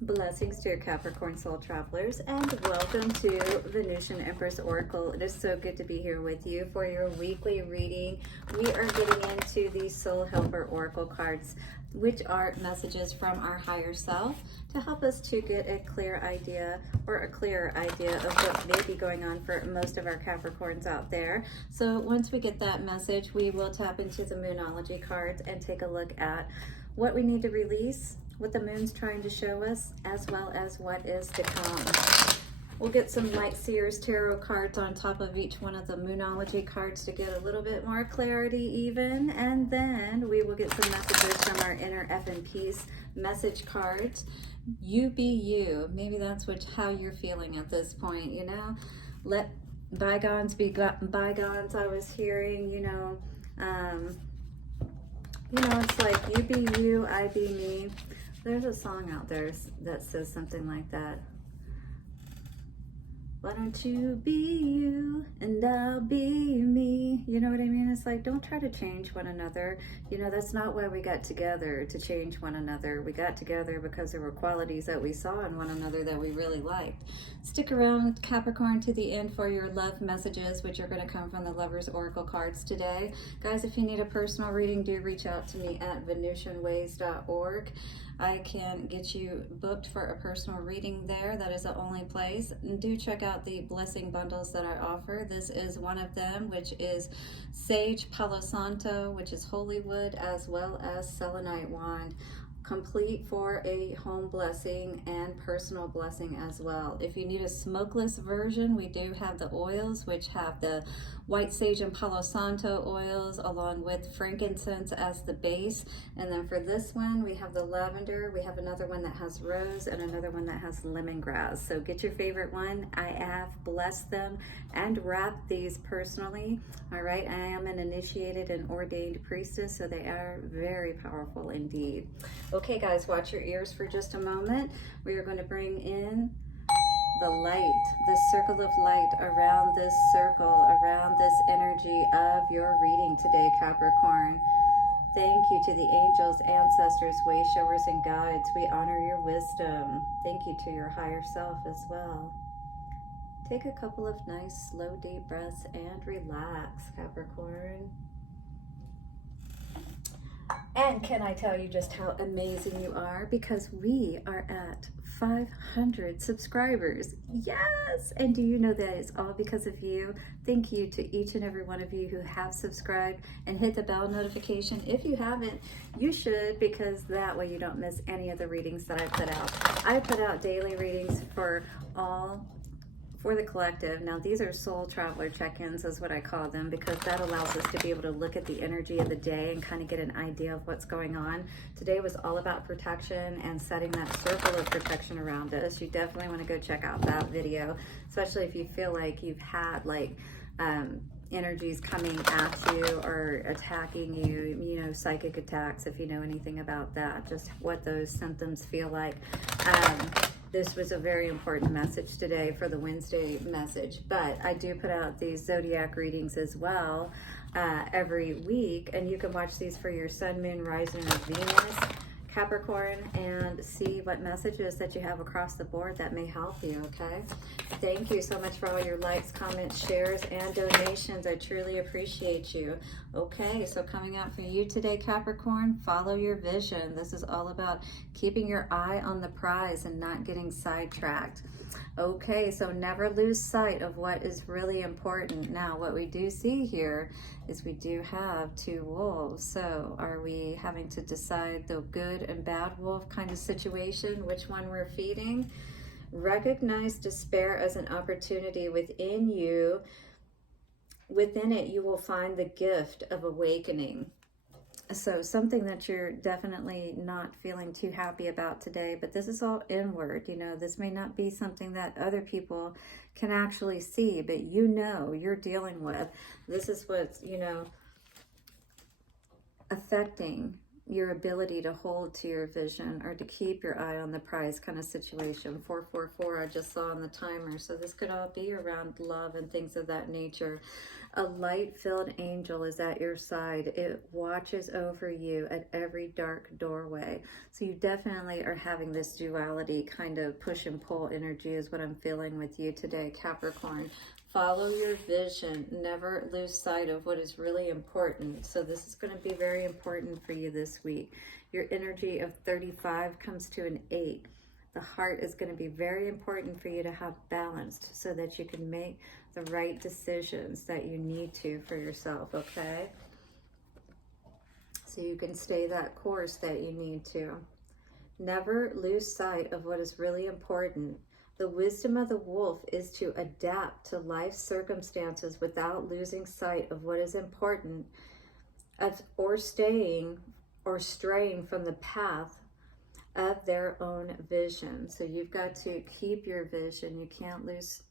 Blessings, dear Capricorn soul travelers, and welcome to Venusian Empress Oracle. It is so good to be here with you for your weekly reading. We are getting into the Soul Helper Oracle cards, which are messages from our higher self to help us to get a clear idea or a clearer idea of what may be going on for most of our Capricorns out there. So once we get that message, we will tap into the Moonology cards and take a look at what we need to release, what the moon's trying to show us, as well as what is to come. We'll get some Light Seers Tarot cards on top of each one of the Moonology cards to get a little bit more clarity even, and then we will get some messages from our Inner F and Peace message cards. You be you. Maybe that's how you're feeling at this point, you know? Let bygones be bygones. I was hearing, it's like you be you, I be me. There's a song out there that says something like that. Why don't you be you and I'll be me? You know what I mean? It's like, don't try to change one another. You know, that's not why we got together, to change one another. We got together because there were qualities that we saw in one another that we really liked. Stick around, Capricorn, to the end for your love messages, which are going to come from the Lovers Oracle cards today. Guys, if you need a personal reading, do reach out to me at venusianways.org. I can get you booked for a personal reading there. That is the only place. And do check out the blessing bundles that I offer. This is one of them, which is Sage Palo Santo, which is holy wood, as well as selenite wand, complete for a home blessing and personal blessing as well. If you need a smokeless version, we do have the oils, which have the white sage and Palo Santo oils along with frankincense as the base. And then for this one, we have the lavender. We have another one that has rose and another one that has lemongrass. So get your favorite one. I have blessed them and wrapped these personally. All right, I am an initiated and ordained priestess, so they are very powerful indeed. Okay, guys, watch your ears for just a moment. We are going to bring in the light, the circle of light around this circle, around this energy of your reading today, Capricorn. Thank you to the angels, ancestors, way showers, and guides. We honor your wisdom. Thank you to your higher self as well. Take a couple of nice, slow, deep breaths and relax, Capricorn. And can I tell you just how amazing you are? Because we are at 500 subscribers. Yes! And do you know that it's all because of you? Thank you to each and every one of you who have subscribed and hit the bell notification. If you haven't, you should, because that way you don't miss any of the readings that I put out. I put out daily readings for the collective. Now these are soul traveler check-ins is what I call them, because that allows us to be able to look at the energy of the day and kind of get an idea of what's going on. Today was all about protection and setting that circle of protection around us. You definitely want to go check out that video, especially if you feel like you've had energies coming at you or attacking you, psychic attacks, if you know anything about that, just what those symptoms feel like. This was a very important message today for the Wednesday message, but I do put out these zodiac readings as well every week, and you can watch these for your sun, moon, rising, or Venus, Capricorn, and see what messages that you have across the board that may help you, okay? Thank you so much for all your likes, comments, shares, and donations. I truly appreciate you. Okay, so coming out for you today, Capricorn, follow your vision. This is all about keeping your eye on the prize and not getting sidetracked. Okay, so never lose sight of what is really important. Now, what we do see here is we do have two wolves. So are we having to decide the good and bad wolf kind of situation, which one we're feeding? Recognize despair as an opportunity within you. Within it, you will find the gift of awakening. So something that you're definitely not feeling too happy about today, but this is all inward. This may not be something that other people can actually see, but you're dealing with. This is what's, affecting your ability to hold to your vision or to keep your eye on the prize kind of situation. 444 I just saw on the timer. So this could all be around love and things of that nature. A light-filled angel is at your side. It watches over you at every dark doorway. So you definitely are having this duality kind of push and pull energy is what I'm feeling with you today, Capricorn. Follow your vision. Never lose sight of what is really important. So this is going to be very important for you this week. Your energy of 35 comes to an 8. The heart is going to be very important for you to have balanced so that you can make the right decisions that you need to for yourself, okay? So you can stay that course that you need to. Never lose sight of what is really important. The wisdom of the wolf is to adapt to life circumstances without losing sight of what is important, or staying or straying from the path of their own vision. So you've got to keep your vision. You can't lose,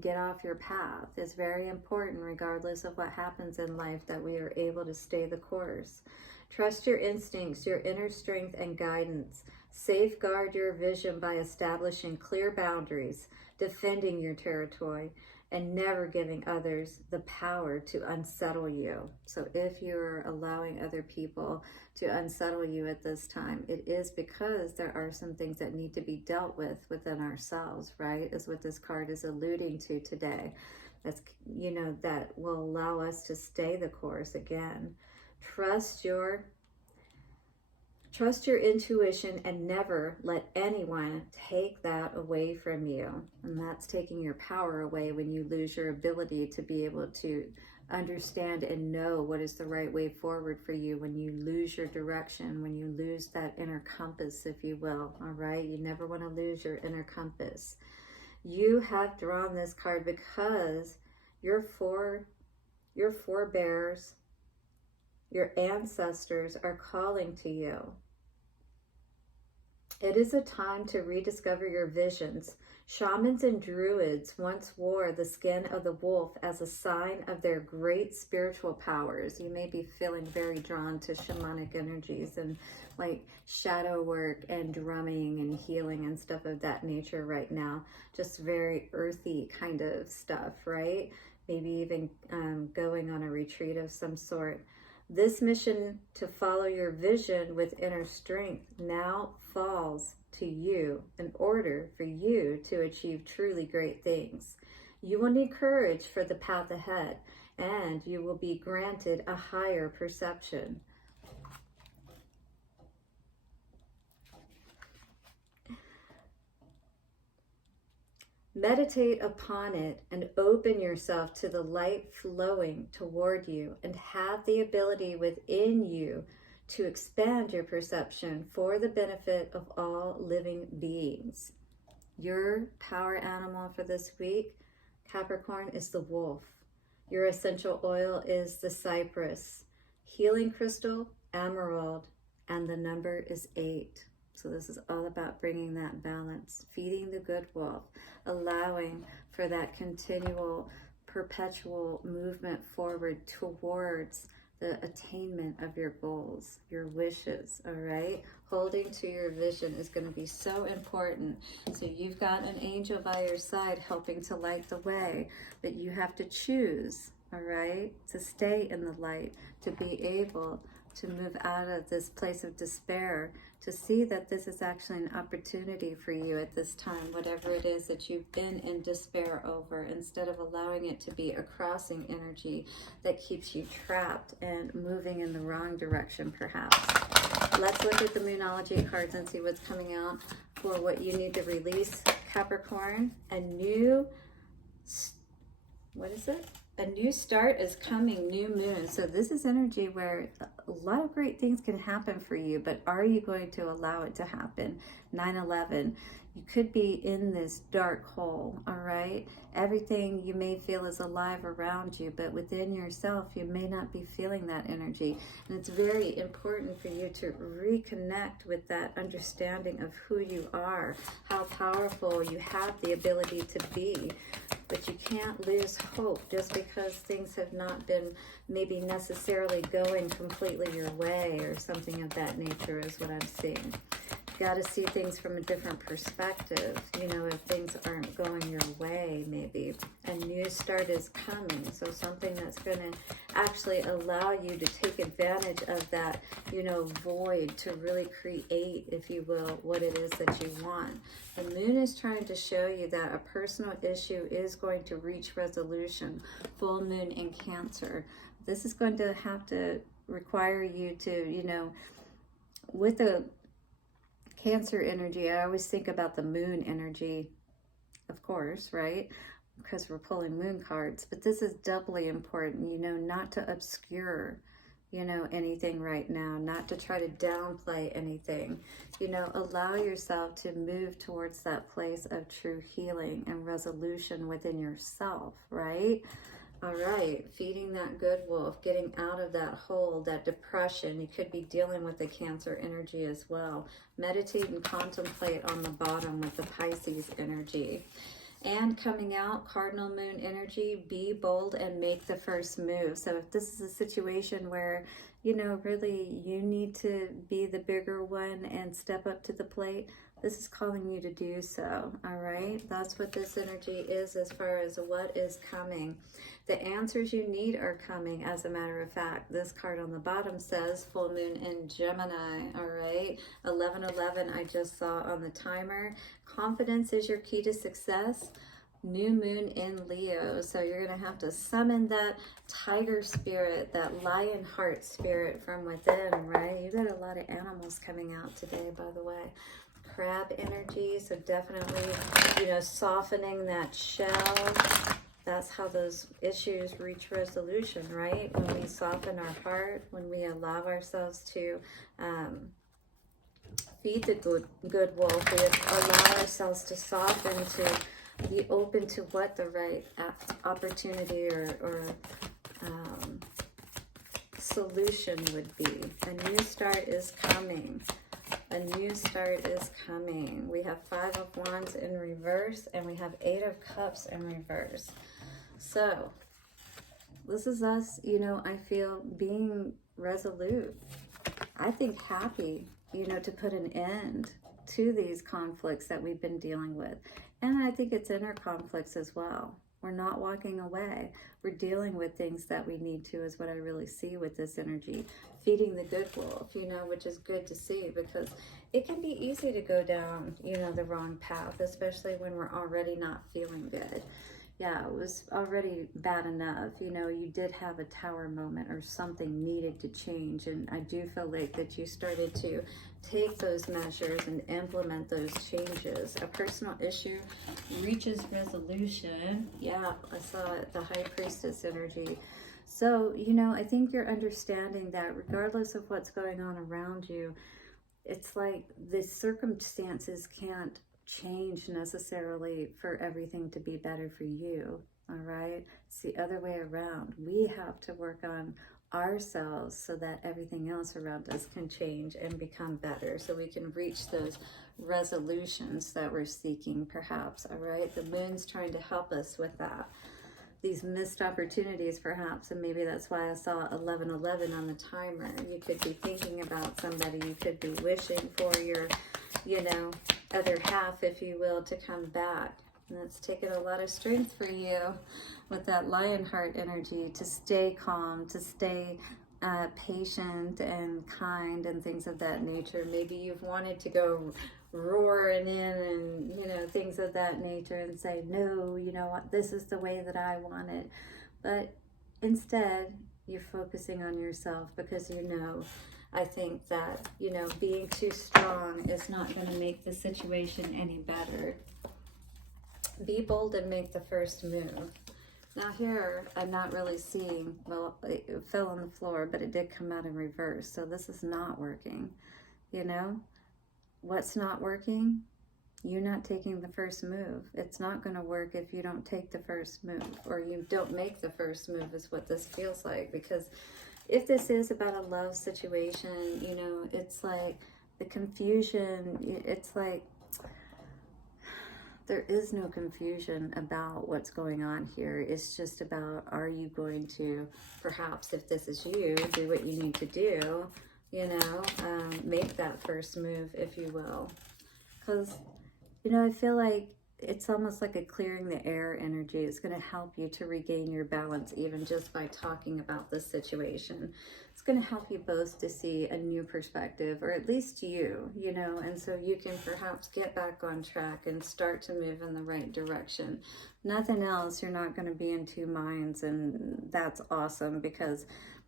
get off your path. It's very important, regardless of what happens in life, that we are able to stay the course. Trust your instincts, your inner strength and guidance. Safeguard your vision by establishing clear boundaries, defending your territory, and never giving others the power to unsettle you. So if you're allowing other people to unsettle you at this time, it is because there are some things that need to be dealt with within ourselves, right? Is what this card is alluding to today. That's, that will allow us to stay the course again. Trust your intuition and never let anyone take that away from you. And that's taking your power away when you lose your ability to be able to understand and know what is the right way forward for you, when you lose your direction, when you lose that inner compass, if you will, all right? You never want to lose your inner compass. You have drawn this card because your forebears, your ancestors are calling to you. It is a time to rediscover your visions. Shamans and druids once wore the skin of the wolf as a sign of their great spiritual powers. You may be feeling very drawn to shamanic energies and like shadow work and drumming and healing and stuff of that nature right now. Just very earthy kind of stuff, right? Maybe even going on a retreat of some sort. This mission to follow your vision with inner strength now falls to you in order for you to achieve truly great things. You will need courage for the path ahead, and you will be granted a higher perception. Meditate upon it and open yourself to the light flowing toward you, and have the ability within you to expand your perception for the benefit of all living beings. Your power animal for this week, Capricorn, is the wolf. Your essential oil is the Cypress. Healing crystal, emerald, and the number is 8. So this is all about bringing that balance, feeding the good wolf, allowing for that continual, perpetual movement forward towards the attainment of your goals, your wishes, all right? Holding to your vision is going to be so important. So you've got an angel by your side helping to light the way, but you have to choose, all right, to stay in the light, to be able to move out of this place of despair, to see that this is actually an opportunity for you at this time, whatever it is that you've been in despair over, instead of allowing it to be a crossing energy that keeps you trapped and moving in the wrong direction, perhaps. Let's look at the Moonology cards and see what's coming out for what you need to release, Capricorn. A new start is coming, new moon. So this is energy where a lot of great things can happen for you, but are you going to allow it to happen? 9/11. You could be in this dark hole, all right? Everything you may feel is alive around you, but within yourself, you may not be feeling that energy. And it's very important for you to reconnect with that understanding of who you are, how powerful you have the ability to be. But you can't lose hope just because things have not been maybe necessarily going completely your way or something of that nature is what I'm seeing. Got to see things from a different perspective. You know, if things aren't going your way, maybe a new start is coming. So something that's going to actually allow you to take advantage of that, you know, void to really create, if you will, what it is that you want. The moon is trying to show you that a personal issue is going to reach resolution. Full moon in Cancer. This is going to have to require you to, you know, with a Cancer energy, I always think about the moon energy, of course, right? Because we're pulling moon cards. But this is doubly important, you know, not to obscure, you know, anything right now, not to try to downplay anything. You know, allow yourself to move towards that place of true healing and resolution within yourself, right? All right, feeding that good wolf, getting out of that hole, that depression. You could be dealing with the Cancer energy as well. Meditate and contemplate on the bottom with the Pisces energy. And coming out, cardinal moon energy, be bold and make the first move. So if this is a situation where, you know, really you need to be the bigger one and step up to the plate, this is calling you to do so, all right? That's what this energy is as far as what is coming. The answers you need are coming, as a matter of fact. This card on the bottom says full moon in Gemini, all right? 11/11 I just saw on the timer. Confidence is your key to success. New moon in Leo, so you're going to have to summon that tiger spirit, that lion heart spirit from within, right? You got a lot of animals coming out today, by the way. Crab energy, so definitely, you know, softening that shell. That's how those issues reach resolution, right? When we soften our heart, when we allow ourselves to feed the good wolf, we allow ourselves to soften, to be open to what the right opportunity or solution would be. A new start is coming. A new start is coming. We have 5 of Wands in reverse, and we have 8 of Cups in reverse. So this is us, you know, I feel being resolute. I think happy, you know, to put an end to these conflicts that we've been dealing with. And I think it's inner conflicts as well. We're not walking away. We're dealing with things that we need to, is what I really see with this energy. Feeding the good wolf, you know, which is good to see, because it can be easy to go down, you know, the wrong path, especially when we're already not feeling good. Yeah, it was already bad enough. You know, you did have a tower moment or something needed to change. And I do feel like that you started to take those measures and implement those changes. A personal issue reaches resolution. Yeah, I saw it, the High Priestess energy. So, you know, I think you're understanding that regardless of what's going on around you, it's like the circumstances can't change necessarily for everything to be better for you, all right? It's the other way around. We have to work on ourselves so that everything else around us can change and become better, so we can reach those resolutions that we're seeking, perhaps, all right? The moon's trying to help us with that. These missed opportunities, perhaps, and maybe that's why I saw 11/11 on the timer. You could be thinking about somebody. You could be wishing for your, you know, other half, if you will, to come back. And it's taken a lot of strength for you with that lion heart energy to stay calm, to stay patient and kind and things of that nature. Maybe you've wanted to go roaring in and, you know, things of that nature and say, no, you know what, this is the way that I want it. But instead, you're focusing on yourself, because you know, I think that, you know, being too strong is not going to make the situation any better. Be bold and make the first move. Now here, I'm not really seeing, well, it fell on the floor, but it did come out in reverse. So this is not working, you know? what's not working? You're not taking the first move. It's not going to work if you don't take the first move, or you don't make the first move, is what this feels like. Because if this is about a love situation, you know, it's like the confusion, it's like there is no confusion about what's going on here. It's just about, are you going to, perhaps if this is you, do what you need to do, you know, make that first move, if you will. Because, you know, I feel like it's almost like a clearing the air energy. It's going to help you to regain your balance, even just by talking about this situation. It's going to help you both to see a new perspective, or at least you know, and so you can perhaps get back on track and start to move in the right direction. Nothing else, you're not going to be in two minds, and that's awesome, because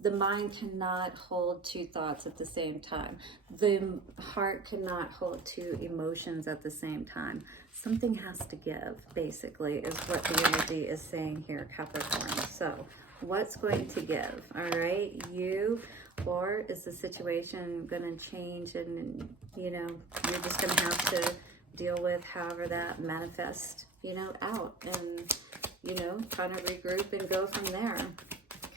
the mind cannot hold two thoughts at the same time. The heart cannot hold two emotions at the same time. Something has to give, basically, is what the energy is saying here, Capricorn. So what's going to give? All right, you, or is the situation going to change, and, you know, you're just going to have to deal with however that manifests, you know, out, and, you know, kind of regroup and go from there.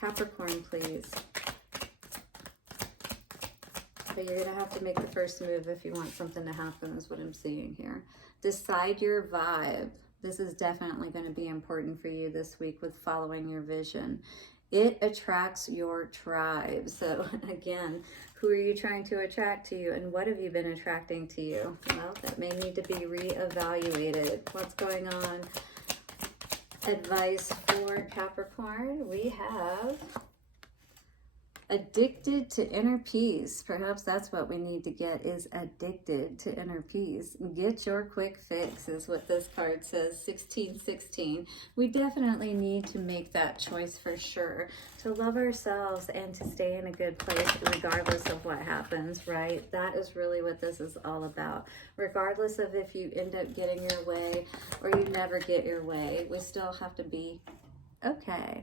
Capricorn, please. But you're going to have to make the first move if you want something to happen, is what I'm seeing here. Decide your vibe. This is definitely going to be important for you this week with following your vision. It attracts your tribe. So again, who are you trying to attract to you, and what have you been attracting to you? Well, that may need to be reevaluated. What's going on? Advice for Capricorn, we have addicted to inner peace. Perhaps that's what we need to get, is addicted to inner peace. Get your quick fix is what this card says, 1616. We definitely need to make that choice for sure, to love ourselves and to stay in a good place regardless of what happens, right? That is really what this is all about. Regardless of if you end up getting your way or you never get your way, we still have to be okay,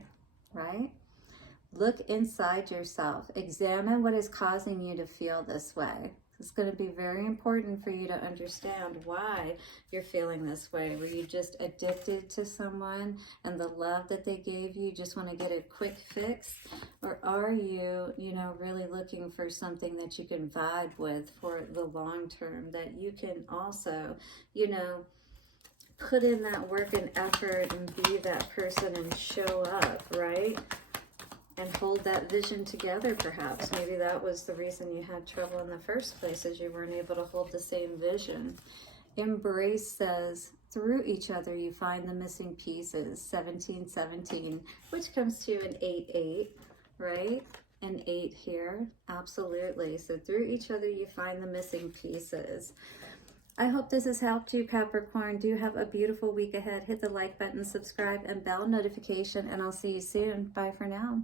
right? Look inside yourself. Examine what is causing you to feel this way. It's going to be very important for you to understand why you're feeling this way. Were you just addicted to someone and the love that they gave you, just want to get a quick fix? Or are you, you know, really looking for something that you can vibe with for the long term, that you can also, you know, put in that work and effort and be that person and show up, right? And hold that vision together, perhaps. Maybe that was the reason you had trouble in the first place, is you weren't able to hold the same vision. Embrace says, through each other you find the missing pieces, 1717, which comes to an 8-8, right? An 8 here, absolutely. So through each other you find the missing pieces. I hope this has helped you, Capricorn. Do have a beautiful week ahead. Hit the like button, subscribe, and bell notification, and I'll see you soon. Bye for now.